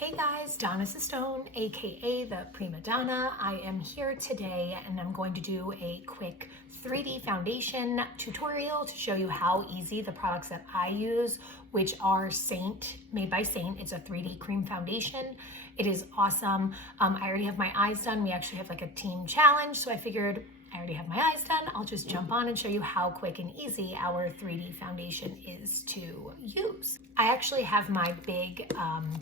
Hey guys, Donna Stone, aka the Prima Donna. I am here today and I'm going to do a quick 3D foundation tutorial to show you how easy the products that I use, which are made by Saint. It's a 3D cream foundation. It is awesome. I already have my eyes done. We actually have like a team challenge, so I figured I already have my eyes done. I'll just jump on and show you how quick and easy our 3D foundation is to use. I actually have my big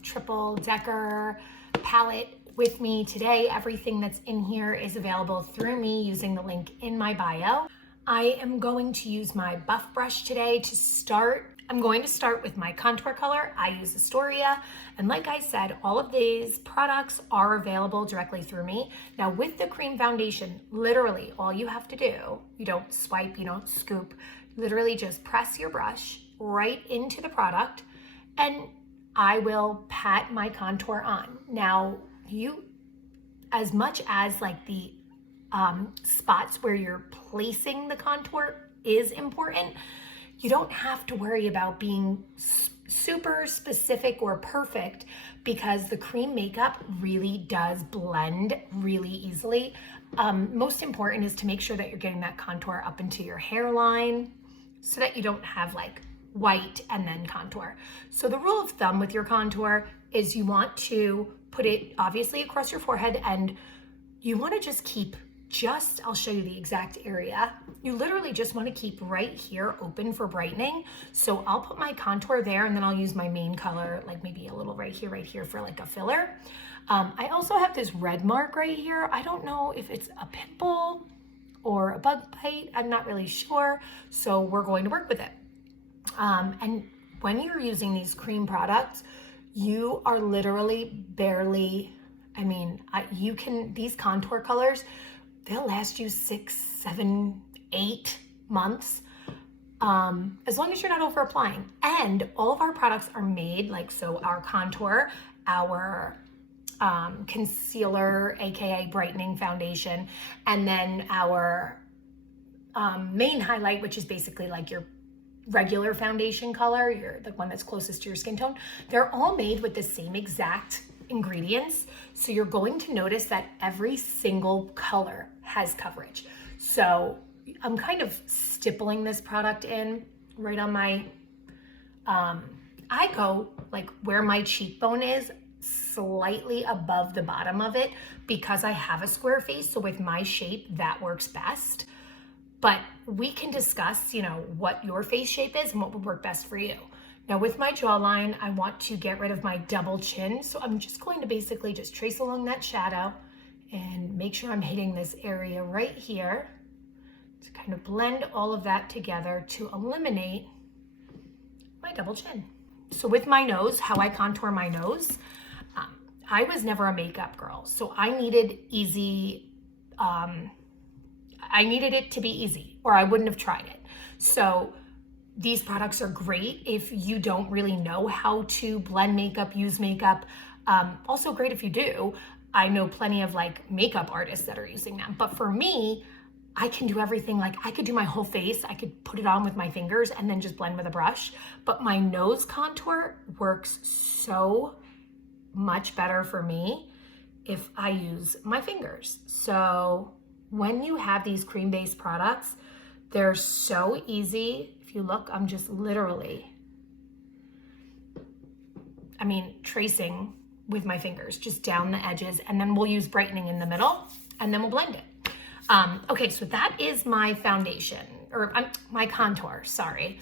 triple decker palette with me today. Everything that's in here is available through me using the link in my bio. I am going to use my buff brush today to start. I'm going to start with my contour color. I use Astoria, and like I said, all of these products are available directly through me. Now with the cream foundation, literally all you have to do, you don't swipe, you don't scoop, literally just press your brush right into the product and I will pat my contour on. Now as much as like the spots where you're placing the contour is important, you don't have to worry about being super specific or perfect because the cream makeup really does blend really easily. Most important is to make sure that you're getting that contour up into your hairline so that you don't have like white and then contour. So the rule of thumb with your contour is you want to put it obviously across your forehead, and you want to just keep I'll show you the exact area. You literally just want to keep right here open for brightening. So I'll put my contour there and then I'll use my main color, like maybe a little right here for like a filler. I also have this red mark right here. I don't know if it's a pimple or a bug bite. I'm not really sure. So we're going to work with it. And when you're using these cream products, you are literally barely, these contour colors, they'll last you 6, 7, 8 months, as long as you're not over applying. And all of our products are made so our contour, our concealer, AKA brightening foundation, and then our main highlight, which is basically like your regular foundation color, the one that's closest to your skin tone, they're all made with the same exact ingredients. So you're going to notice that every single color has coverage. So I'm kind of stippling this product in right on my, I go like where my cheekbone is, slightly above the bottom of it, because I have a square face. So with my shape, that works best. But we can discuss, what your face shape is and what would work best for you. Now with my jawline, I want to get rid of my double chin. So I'm just going to basically just trace along that shadow and make sure I'm hitting this area right here to kind of blend all of that together to eliminate my double chin. So with my nose, how I contour my nose, I was never a makeup girl. So I needed easy, I needed it to be easy or I wouldn't have tried it. So these products are great if you don't really know how to blend makeup, use makeup. Also great if you do. I know plenty of makeup artists that are using them. But for me, I can do everything. I could do my whole face. I could put it on with my fingers and then just blend with a brush. But my nose contour works so much better for me if I use my fingers. So when you have these cream-based products, they're so easy. If you look, I'm just literally, tracing with my fingers just down the edges, and then we'll use brightening in the middle and then we'll blend it. Okay, so that is my foundation, or my contour, sorry.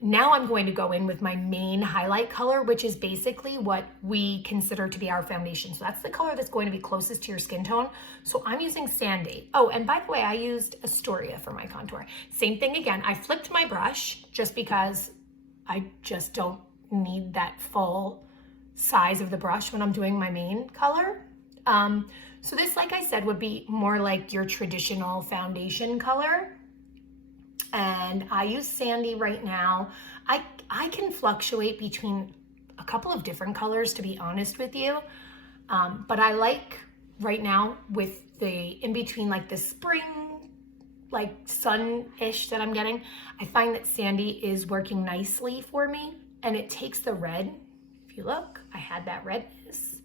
Now I'm going to go in with my main highlight color, which is basically what we consider to be our foundation. So that's the color that's going to be closest to your skin tone. So I'm using Sandy. Oh, and by the way, I used Astoria for my contour. Same thing again. I flipped my brush just because I just don't need that full size of the brush when I'm doing my main color. So this, like I said, would be more like your traditional foundation color. And I use Sandy right now. I can fluctuate between a couple of different colors, to be honest with you. But I like right now with the in between, the spring, sun-ish that I'm getting, I find that Sandy is working nicely for me, and it takes the red. If you look, I had that redness.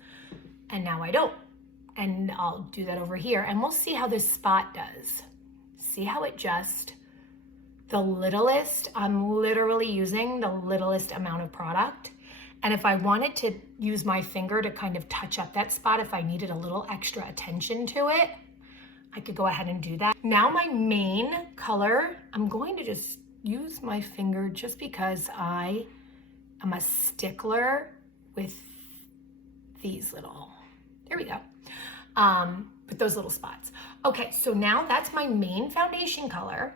and now I don't. And I'll do that over here, and we'll see how this spot does. See how it just, the littlest, I'm literally using the littlest amount of product. And if I wanted to use my finger to kind of touch up that spot, if I needed a little extra attention to it, I could go ahead and do that. Now my main color, I'm going to just use my finger just because I am a stickler with these little, there we go. With those little spots. Okay, so now that's my main foundation color,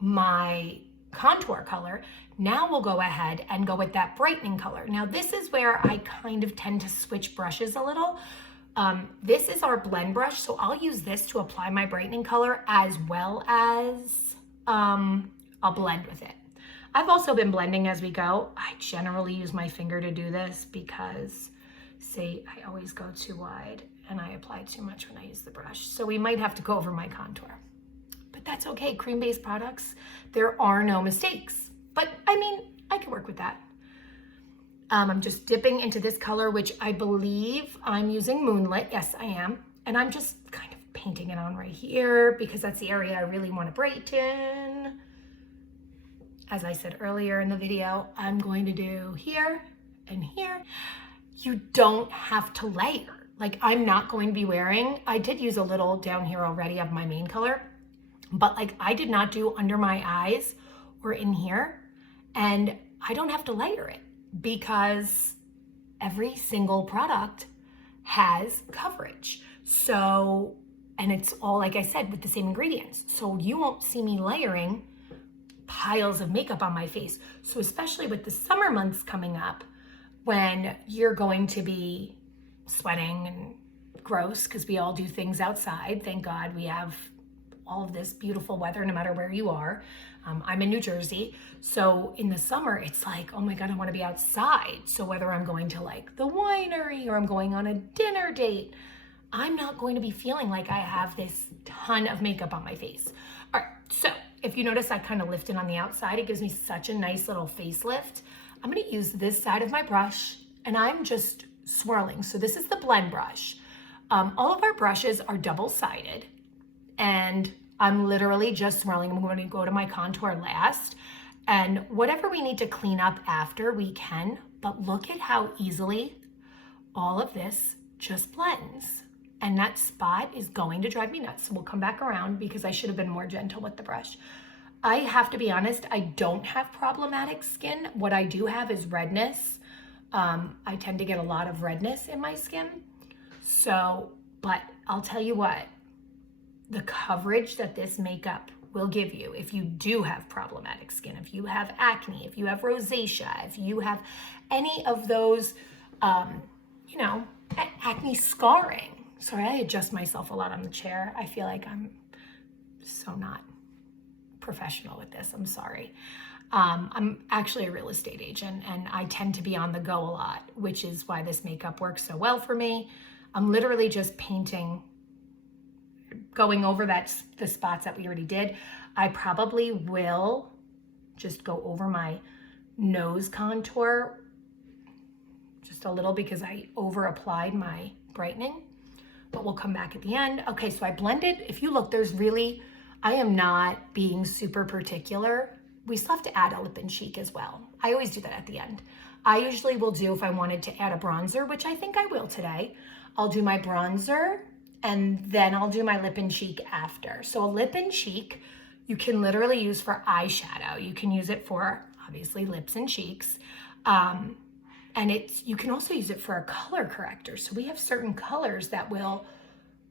my contour color. Now we'll go ahead and go with that brightening color. Now this is where I kind of tend to switch brushes a little. This is our blend brush, so I'll use this to apply my brightening color as well as I'll blend with it. I've also been blending as we go. I generally use my finger to do this because, say, I always go too wide and I apply too much when I use the brush. So we might have to go over my contour. But that's okay, cream-based products, there are no mistakes. But I mean, I can work with that. I'm just dipping into this color, which I believe I'm using Moonlit. Yes, I am. And I'm just kind of painting it on right here because that's the area I really want to brighten. As I said earlier in the video, I'm going to do here and here. You don't have to layer. Like, I'm not going to be wearing, I did use a little down here already of my main color, but like I did not do under my eyes or in here, and I don't have to layer it because every single product has coverage. So, and it's all, like I said, with the same ingredients. So you won't see me layering piles of makeup on my face. So especially with the summer months coming up, when you're going to be sweating and gross because we all do things outside. Thank God we have all of this beautiful weather no matter where you are. I'm in New Jersey. So in the summer, it's like, oh my God, I want to be outside. So whether I'm going to like the winery or I'm going on a dinner date, I'm not going to be feeling like I have this ton of makeup on my face. All right, so if you notice, I kind of lifted on the outside. It gives me such a nice little facelift. I'm going to use this side of my brush and I'm just swirling. So this is the blend brush. All of our brushes are double-sided and I'm literally just swirling. I'm going to go to my contour last, and whatever we need to clean up after we can, but look at how easily all of this just blends. And that spot is going to drive me nuts. So we'll come back around because I should have been more gentle with the brush. I have to be honest, I don't have problematic skin. What I do have is redness. I tend to get a lot of redness in my skin. So, but I'll tell you what, the coverage that this makeup will give you if you do have problematic skin, if you have acne, if you have rosacea, if you have any of those, you know, acne scarring. Sorry, I adjust myself a lot on the chair. I feel like I'm so not professional with this. I'm sorry. I'm actually a real estate agent and I tend to be on the go a lot, which is why this makeup works so well for me. I'm literally just painting, going over the spots that we already did. I probably will just go over my nose contour just a little because I over applied my brightening, but we'll come back at the end. Okay, so I blended. If you look, there's really, I am not being super particular. We still have to add a lip and cheek as well. I always do that at the end. I usually will do, if I wanted to add a bronzer, which I think I will today, I'll do my bronzer and then I'll do my lip and cheek after. So a lip and cheek, you can literally use for eyeshadow. You can use it for, obviously, lips and cheeks. And you can also use it for a color corrector. So we have certain colors that will,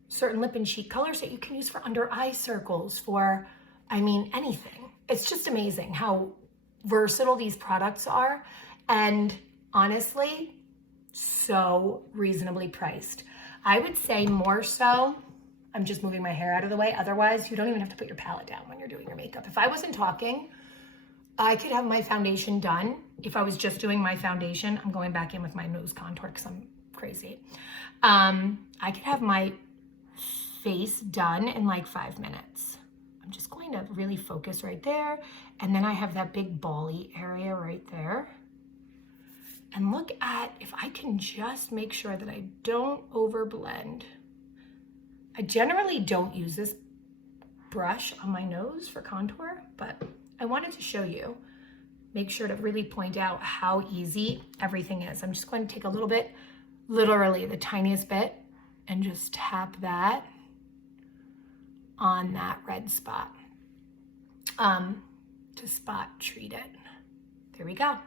certain lip and cheek colors that you can use for under eye circles, for, I mean, anything. It's just amazing how versatile these products are. And honestly, so reasonably priced. I would say more so, I'm just moving my hair out of the way. Otherwise, you don't even have to put your palette down when you're doing your makeup. If I wasn't talking, I could have my foundation done. If I was just doing my foundation, I'm going back in with my nose contour because I'm crazy. I could have my face done in like 5 minutes. I'm just going to really focus right there. And then I have that big bally area right there. And look at, if I can just make sure that I don't overblend. I generally don't use this brush on my nose for contour, but I wanted to show you, make sure to really point out how easy everything is. I'm just going to take a little bit, literally the tiniest bit, and just tap that on that red spot to spot treat it. There we go.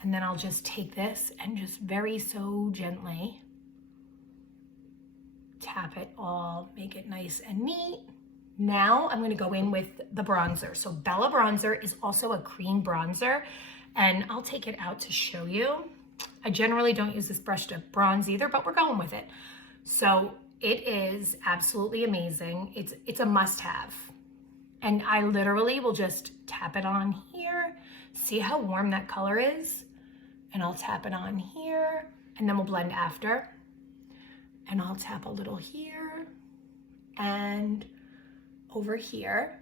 And then I'll just take this and just very so gently tap it all, make it nice and neat. Now I'm going to go in with the bronzer. So Bella bronzer is also a cream bronzer, and I'll take it out to show you. I generally don't use this brush to bronze either, but we're going with it. So it is absolutely amazing. It's a must-have. And I literally will just tap it on here. See how warm that color is? And I'll tap it on here, and then we'll blend after. And I'll tap a little here and over here,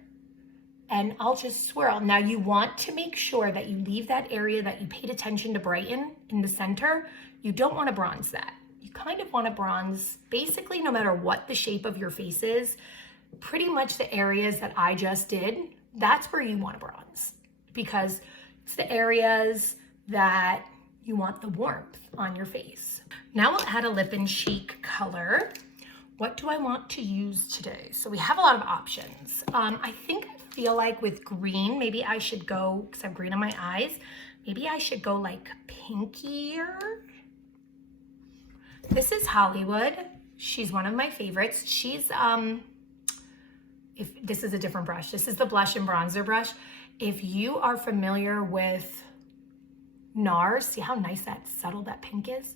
and I'll just swirl. Now you want to make sure that you leave that area that you paid attention to brighten in the center. You don't want to bronze that. You kind of want to bronze basically no matter what the shape of your face is. Pretty much the areas that I just did, that's where you want to bronze, because it's the areas that you want the warmth on your face. Now we'll add a lip and cheek color. What do I want to use today? So we have a lot of options. I feel like with green, maybe I should go, because I have green on my eyes, maybe I should go like pinkier. This is Hollywood. She's one of my favorites. She's, if this is a different brush, this is the blush and bronzer brush. If you are familiar with NARS, see how nice that subtle that pink is?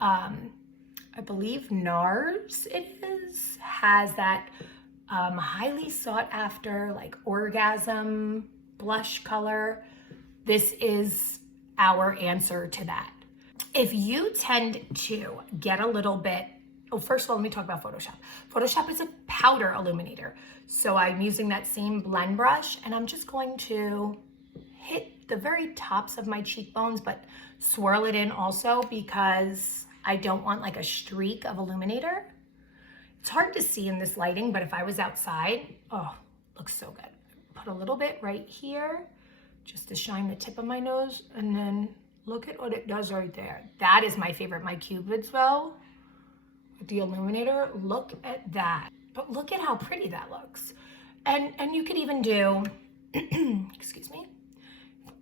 I believe NARS it is, has that highly sought after like orgasm blush color. This is our answer to that. If you tend to get a little bit, oh, first of all, let me talk about Photoshop. Photoshop is a powder illuminator. So I'm using that same blend brush, and I'm just going to hit the very tops of my cheekbones, but swirl it in also because I don't want like a streak of illuminator. It's hard to see in this lighting, but if I was outside, oh, looks so good. Put a little bit right here just to shine the tip of my nose, and then look at what it does right there. That is my favorite, my Cupid's bow with the illuminator. Look at that. But look at how pretty that looks. And you could even do, excuse me,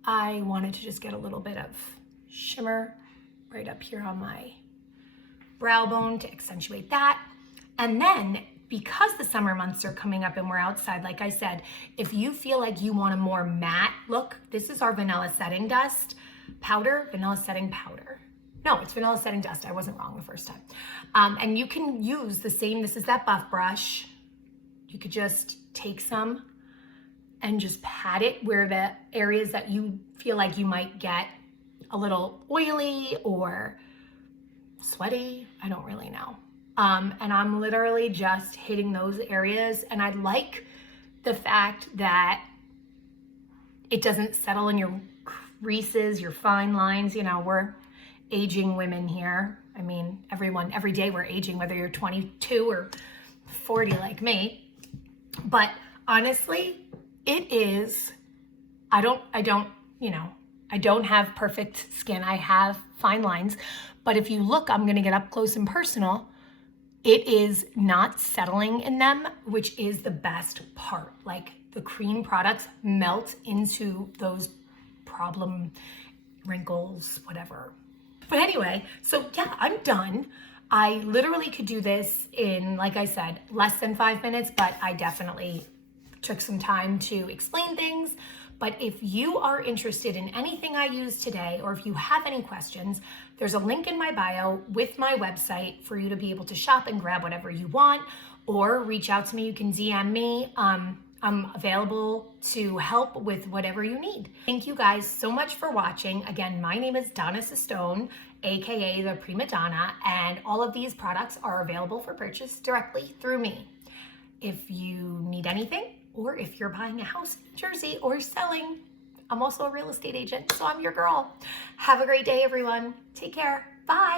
I wanted to just get a little bit of shimmer right up here on my brow bone to accentuate that. And then, because the summer months are coming up and we're outside, like I said, if you feel like you want a more matte look, this is our vanilla setting dust powder, vanilla setting powder. No, it's vanilla setting dust. I wasn't wrong the first time. And you can use the same, this is that buff brush. You could just take some and just pat it where the areas that you feel like you might get a little oily or sweaty. I don't really know. And I'm literally just hitting those areas. And I like the fact that it doesn't settle in your creases, your fine lines. You know, we're aging women here. I mean, every day we're aging, whether you're 22 or 40 like me. But honestly, it is, I don't have perfect skin. I have fine lines. But if you look, I'm gonna get up close and personal. It is not settling in them, which is the best part. Like the cream products melt into those problem wrinkles, whatever. But anyway, so yeah, I'm done. I literally could do this in, like I said, less than 5 minutes, but I definitely took some time to explain things. But if you are interested in anything I used today, or if you have any questions, there's a link in my bio with my website for you to be able to shop and grab whatever you want, or reach out to me. You can DM me. I'm available to help with whatever you need. Thank you guys so much for watching. Again, my name is Donna Sistone, aka the Prima Donna, and all of these products are available for purchase directly through me. If you need anything, or if you're buying a house in New Jersey or selling, I'm also a real estate agent, so I'm your girl. Have a great day, everyone. Take care. Bye.